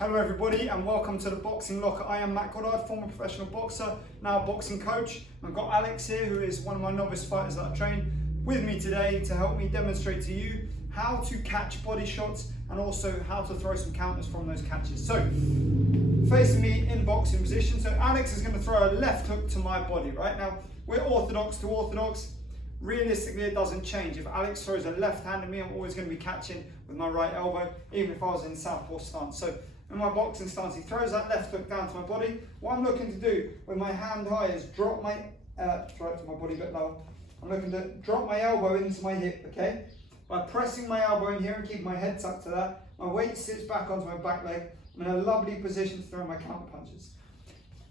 Hello everybody and welcome to the Boxing Locker. I am Matt Goddard, former professional boxer, now boxing coach. I've got Alex here, who is one of my novice fighters that I train, with me today to help me demonstrate to you how to catch body shots and also how to throw some counters from those catches. So, facing me in boxing position, so Alex is going to throw a left hook to my body. Right now, we're orthodox to orthodox. Realistically, it doesn't change. If Alex throws a left hand at me, I'm always going to be catching with my right elbow, even if I was in southpaw stance. So in my boxing stance, he throws that left hook down to my body. What I'm looking to do with my hand high is drop my, throw it to my body a bit lower. I'm looking to drop my elbow into my hip, okay? By pressing my elbow in here and keeping my head tucked to that, my weight sits back onto my back leg. I'm in a lovely position to throw my counter punches.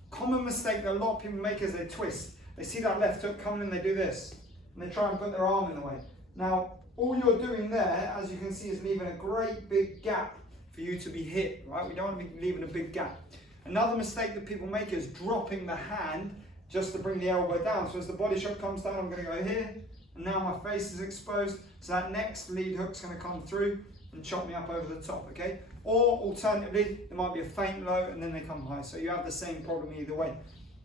Common mistake that a lot of people make is they twist. They see that left hook coming and they do this. And they try and put their arm in the way. Now, all you're doing there, as you can see, is leaving a great big gap for you to be hit, right? We don't want to be leaving a big gap. Another mistake that people make is dropping the hand just to bring the elbow down. So as the body shot comes down, I'm going to go here, and now my face is exposed, so that next lead hook's going to come through and chop me up over the top, okay? Or alternatively, there might be a feint low and then they come high. So you have the same problem either way.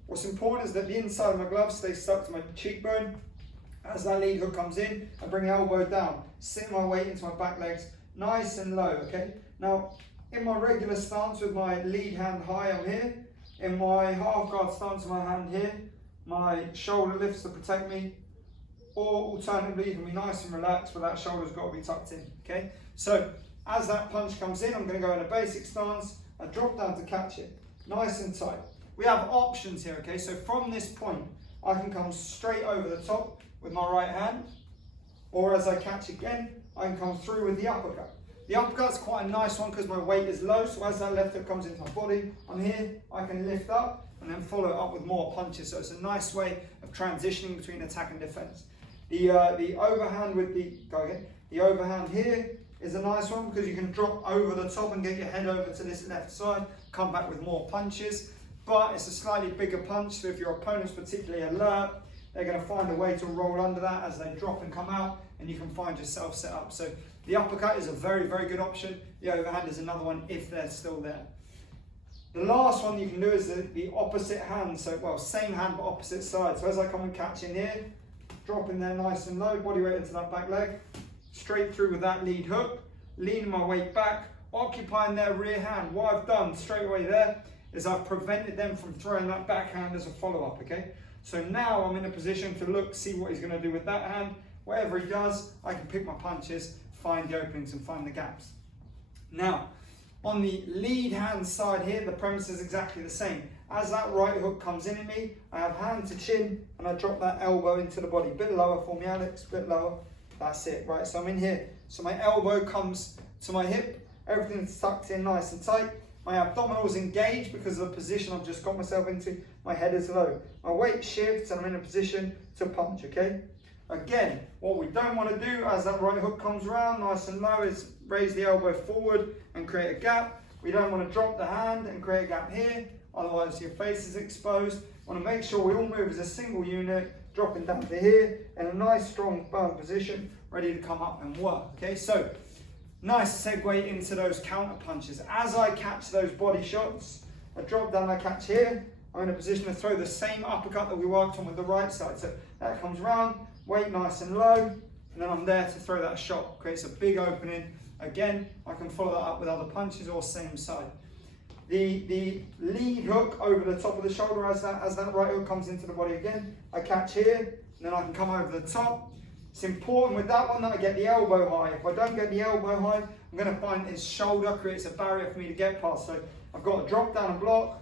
What's important is that the inside of my glove stays stuck to my cheekbone. As that lead hook comes in, I bring the elbow down, sit my weight into my back legs, nice and low, okay? Now, in my regular stance with my lead hand high, I'm here. In my half guard stance with my hand here, my shoulder lifts to protect me. Or alternatively, you can be nice and relaxed, but that shoulder's got to be tucked in, okay? So, as that punch comes in, I'm going to go in a basic stance. I drop down to catch it, nice and tight. We have options here, okay? So from this point, I can come straight over the top with my right hand, or as I catch again, I can come through with the uppercut. The uppercut's quite a nice one because my weight is low, so as that left hook comes into my body, I'm here, I can lift up and then follow it up with more punches. So it's a nice way of transitioning between attack and defense. The overhand with the overhand here is a nice one because you can drop over the top and get your head over to this left side, come back with more punches, but it's a slightly bigger punch, so if your opponent's particularly alert, they're going to find a way to roll under that as they drop and come out, and you can find yourself set up. So the uppercut is a very, very good option. The overhand is another one if they're still there. The last one you can do is the opposite hand. So, well, same hand but opposite side. So as I come and catch in here, drop in there nice and low, body weight into that back leg, straight through with that lead hook, leaning my weight back, occupying their rear hand. What I've done straight away there is I've prevented them from throwing that backhand as a follow-up, okay? So now I'm in a position to look, see what he's going to do with that hand. Whatever he does, I can pick my punches, find the openings and find the gaps. Now, on the lead hand side here, the premise is exactly the same. As that right hook comes in at me, I have hand to chin and I drop that elbow into the body. Bit lower for me, Alex, bit lower. That's it, right? So I'm in here. So my elbow comes to my hip, everything's tucked in nice and tight. My abdominals engaged because of the position I've just got myself into. My head is low. My weight shifts and I'm in a position to punch, okay? Again, what we don't want to do as that right hook comes around nice and low is raise the elbow forward and create a gap. We don't want to drop the hand and create a gap here, otherwise your face is exposed. We want to make sure we all move as a single unit, dropping down to here in a nice strong firm position, ready to come up and work, okay? So, nice segue into those counter punches. As I catch those body shots, I drop down, I catch here, I'm in a position to throw the same uppercut that we worked on with the right side. So that comes round, weight nice and low, and then I'm there to throw that shot. Creates a big opening. Again, I can follow that up with other punches or same side. The lead hook over the top of the shoulder as that right hook comes into the body again, I catch here, and then I can come over the top. It's important with that one that I get the elbow high. If I don't get the elbow high, I'm going to find his shoulder creates a barrier for me to get past. So I've got to drop down and block,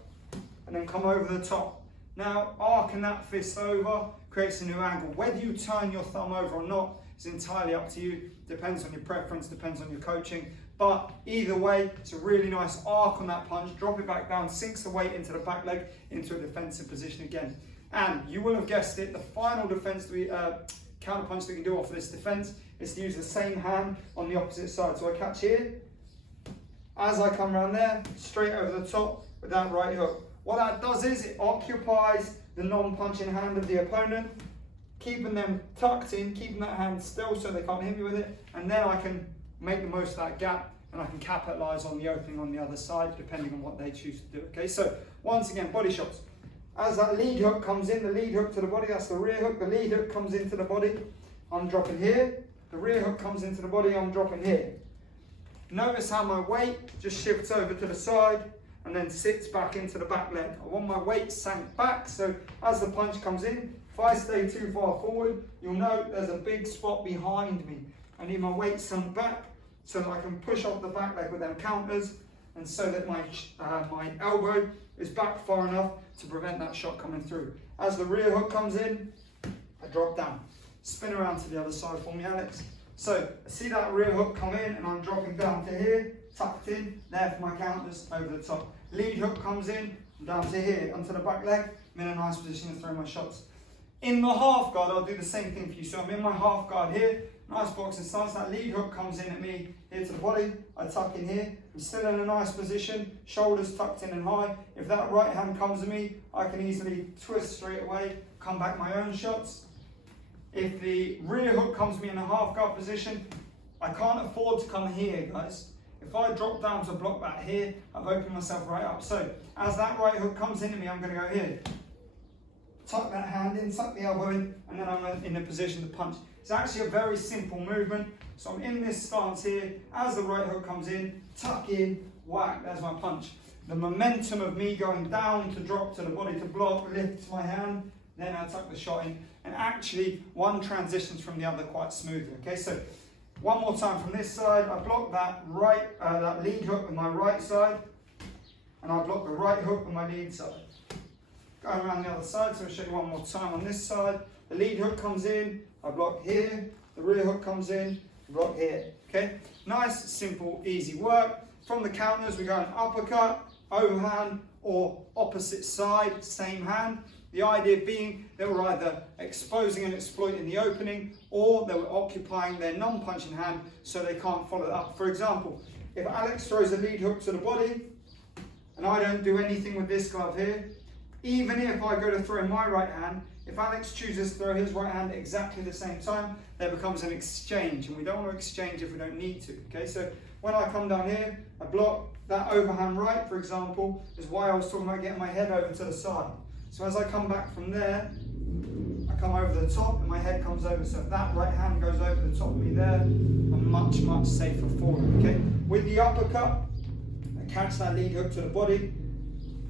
and then come over the top. Now, arcing that fist over creates a new angle. Whether you turn your thumb over or not is entirely up to you. Depends on your preference, depends on your coaching. But either way, it's a really nice arc on that punch. Drop it back down, sinks the weight into the back leg, into a defensive position again. And you will have guessed it, the final defense counter punch that we can do off of this defense is to use the same hand on the opposite side. So I catch here, as I come around there, straight over the top with that right hook. What that does is it occupies the non-punching hand of the opponent, keeping them tucked in, keeping that hand still so they can't hit me with it, and then I can make the most of that gap and I can capitalize on the opening on the other side depending on what they choose to do. Okay, so once again, body shots. As that lead hook comes in, the lead hook to the body, that's the rear hook, the lead hook comes into the body, I'm dropping here, the rear hook comes into the body, I'm dropping here. Notice how my weight just shifts over to the side and then sits back into the back leg. I want my weight sank back, so as the punch comes in, if I stay too far forward, you'll note there's a big spot behind me. I need my weight sunk back so that I can push off the back leg with them counters, and so that my elbow is back far enough to prevent that shot coming through. As the rear hook comes in, I drop down. Spin around to the other side for me, Alex. So, see that rear hook come in and I'm dropping down to here, tucked in, there for my counters, over the top. Lead hook comes in, I'm down to here, onto the back leg, I'm in a nice position to throw my shots. In the half guard, I'll do the same thing for you. So I'm in my half guard here, nice boxing stance, that lead hook comes in at me, here to the body, I tuck in here, I'm still in a nice position, shoulders tucked in and high. If that right hand comes at me, I can easily twist straight away, come back my own shots. If the rear hook comes to me in a half guard position, I can't afford to come here, guys. If I drop down to block that here, I've opened myself right up. So as that right hook comes into me, I'm going to go here. Tuck that hand in, tuck the elbow in, and then I'm in a position to punch. It's actually a very simple movement. So I'm in this stance here. As the right hook comes in, tuck in, whack, there's my punch. The momentum of me going down to drop to the body to block lifts my hand, then I tuck the shot in. And actually, one transitions from the other quite smoothly. Okay, so one more time from this side, I block that that lead hook with my right side, and I block the right hook with my lead side. Going around the other side, so I'll show you one more time on this side. The lead hook comes in, I block here, the rear hook comes in, block here. Okay, nice, simple, easy work. From the counters, we go an uppercut, overhand, or opposite side, same hand. The idea being that we're either exposing and exploiting the opening, or that we're occupying their non-punching hand so they can't follow it up. For example, if Alex throws a lead hook to the body, and I don't do anything with this glove here, even if I go to throw my right hand, if Alex chooses to throw his right hand at exactly the same time, there becomes an exchange, and we don't want to exchange if we don't need to. Okay, so when I come down here, I block that overhand right, for example, is why I was talking about getting my head over to the side. So as I come back from there, I come over the top and my head comes over. So if that right hand goes over the top of me there, I'm much, much safer forward, okay? With the uppercut, I catch that lead hook to the body.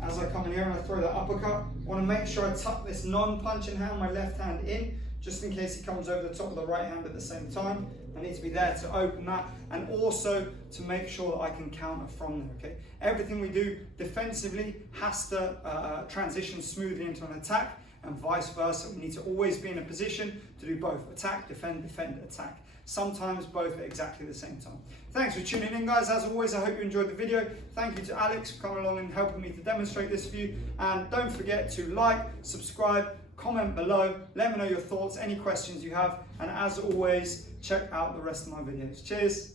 As I come in here and I throw that uppercut, I want to make sure I tuck this non-punching hand, my left hand in, just in case he comes over the top of the right hand at the same time. I need to be there to open that, and also to make sure that I can counter from there, okay? Everything we do defensively has to transition smoothly into an attack, and vice versa. We need to always be in a position to do both: attack, defend, defend, attack. Sometimes both at exactly the same time. Thanks for tuning in, guys. As always, I hope you enjoyed the video. Thank you to Alex for coming along and helping me to demonstrate this for you. And don't forget to like, subscribe, comment below, let me know your thoughts, any questions you have, and as always, check out the rest of my videos. Cheers.